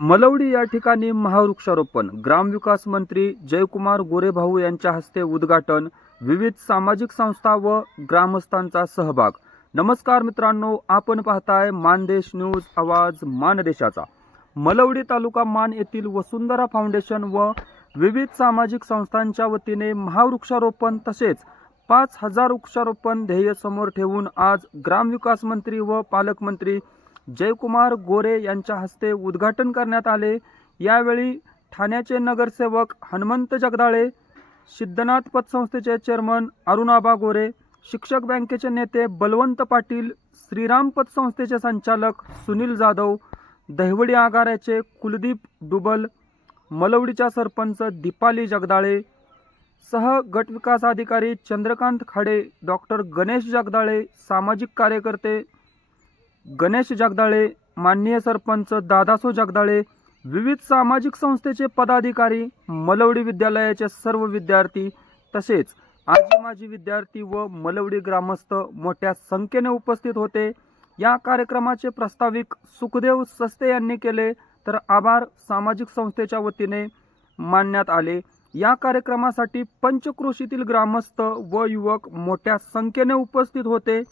मलवडी या ठिकाणी महावृक्षारोपण. ग्रामविकास मंत्री जयकुमार गोरेभाऊ यांच्या हस्ते उद्घाटन. विविध सामाजिक संस्था व ग्रामस्थांचा सहभाग. नमस्कार मित्रांनो आपण पाहताय मानदेश न्यूज आवाज मानदेशाचा. मलवडी तालुका मान येथील वसुंधरा फाउंडेशन व विविध सामाजिक संस्थांच्या वतीने महावृक्षारोपण तसेच पाच हजार वृक्षारोपण ध्येय समोर ठेवून आज ग्रामविकास मंत्री व पालकमंत्री जयकुमार गोरे यांच्या हस्ते उद्घाटन करण्यात आले. यावेळी ठाण्याचे नगरसेवक हनुमंत जगदाळे सिद्धनाथ पतसंस्थेचे चेअरमन अरुणाबा गोरे शिक्षक बँकेचे नेते बलवंत पाटील श्रीराम पतसंस्थेचे संचालक सुनील जाधव दहिवडी आगाराचे कुलदीप डुबल मलवडीच्या सरपंच दीपाली जगदाळे सह गटविकास अधिकारी चंद्रकांत खाडे डॉक्टर गणेश जगदाळे सामाजिक कार्यकर्ते गणेश जगदाळे माननीय सरपंच दादासो जगदाळे विविध सामाजिक संस्थेचे पदाधिकारी मलवडी विद्यालयाचे सर्व विद्यार्थी तसेच आजी माजी विद्यार्थी व मलवडी ग्रामस्थ मोठ्या संख्येने उपस्थित होते. या कार्यक्रमाचे प्रस्ताविक सुखदेव सस्ते यांनी केले तर आभार सामाजिक संस्थेच्या वतीने मानण्यात आले. या कार्यक्रमासाठी पंचक्रोशीतील ग्रामस्थ व युवक मोठ्या संख्येने उपस्थित होते.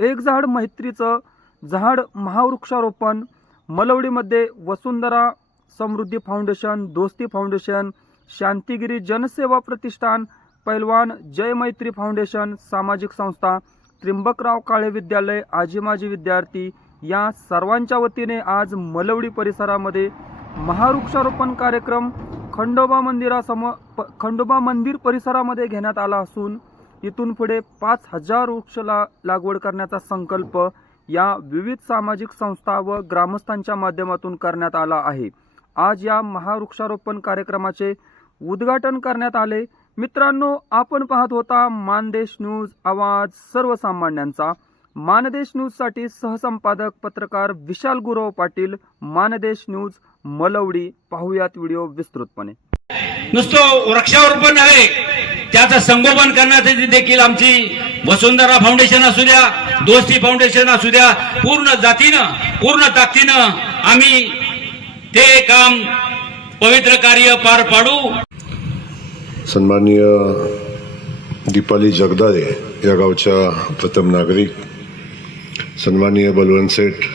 एक झाड मैत्रीचं झाड महावृक्षारोपण मलवडीमध्ये वसुंधरा समृद्धी फाउंडेशन दोस्ती फाउंडेशन शांतिगिरी जनसेवा प्रतिष्ठान पैलवान जय मैत्री फाउंडेशन सामाजिक संस्था त्रिंबकराव काळे विद्यालय आजी माजी विद्यार्थी या सर्वांच्या वतीने आज मलवडी परिसरामध्ये महावृक्षारोपण कार्यक्रम खंडोबा मंदिरासमोर प- खंडोबा मंदिर परिसरामध्ये घेण्यात आला असून इथून पुढे पाच हजार वृक्ष ला लागवड करण्याचा संकल्प या विविध सामाजिक संस्था व ग्रामस्थांच्या माध्यमातून करण्यात आला आहे. आज या महावृक्षारोपण कार्यक्रमाचे उद्घाटन करण्यात आले. मित्रांनो आपण पाहत होता मानदेश न्यूज आवाज सर्वसामान्यांचा. मानदेश न्यूजसाठी सहसंपादक पत्रकार विशाल गुरव पाटील मानदेश न्यूज मलवडी. पाहुयात व्हिडिओ विस्तृतपणे. नुसतं वृक्षारोपण आहे त्याचं संगोपन करण्यासाठी देखील आमची वसुंधरा फाउंडेशन असू द्या दोस्ती फाउंडेशन असू द्या पूर्ण जातीनं पूर्ण ताकदीनं आम्ही ते काम पवित्र कार्य पार पाडू. सन्माननीय दीपाली जगदाळे या गावच्या प्रथम नागरिक सन्माननीय बलवंत सेठ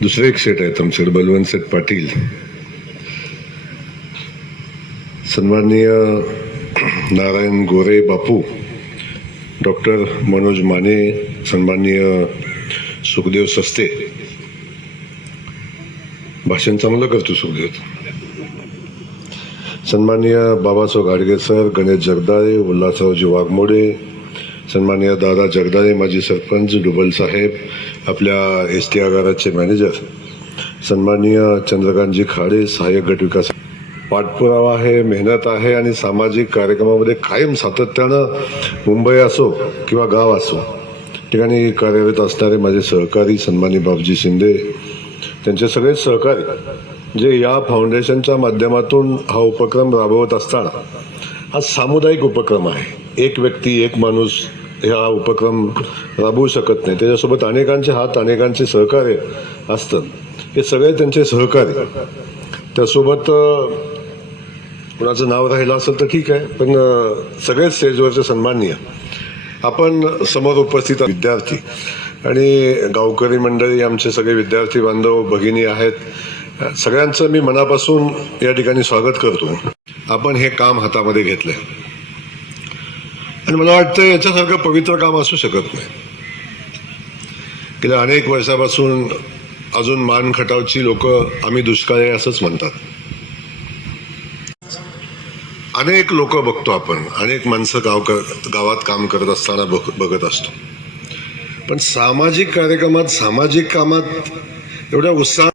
दुसरे एक सेठ आहेत आमच्याकडे बलवंत सेठ पाटील. सन्माननीय नारायण गोरे बापू डॉक्टर मनोज माने सन्माननीय सुखदेव सस्ते. भाषण चांगलं करतो सुखदेव. सन्माननीय बाबासाहेब घाडगे सर गणेश जगदाळे उल्हासरावजी वाघमोडे सन्माननीय दादा जगदाळे माजी सरपंच डुबल साहेब आपल्या एस टी आगाराचे मॅनेजर सन्माननीय चंद्रकांतजी खाडे सहाय्यक गट विकास पाठपुरावा आहे मेहनत आहे आणि सामाजिक कार्यक्रमामध्ये कायम सातत्यानं मुंबई असो किंवा गाव असो ठिकाणी कार्यरत असणारे माझे सहकारी सन्मानी बाबजी शिंदे त्यांचे सगळे सहकारी जे या फाउंडेशनच्या माध्यमातून हा उपक्रम राबवत असताना हा सामुदायिक उपक्रम आहे. एक व्यक्ती एक माणूस हा उपक्रम राबवू शकत नाही. त्याच्यासोबत अनेकांचे हात अनेकांचे सहकार्य असतं हे सगळे त्यांचे सहकारी. त्यासोबत कुणाचं नाव राहिलं असेल तर ठीक आहे पण सगळेच स्टेजवरचे सन्माननीय. आपण समोर उपस्थित विद्यार्थी. आणि गावकरी मंडळी आमचे सगळे विद्यार्थी बांधव भगिनी आहेत. सगळ्यांचं मी मनापासून या ठिकाणी स्वागत करतो. आपण हे काम हातामध्ये घेतलंय. आणि मला वाटतं याच्यासारखं पवित्र काम असू शकत नाही. गेल्या अनेक वर्षापासून अजून मान खटावची लोक आम्ही दुष्काळी असंच म्हणतात. अनेक लोक बघतो आपण. अनेक माणसं गाव गावात काम करत असताना बघ बघत असतो. पण सामाजिक कार्यक्रमात सामाजिक कामात एवढ्या उत्साह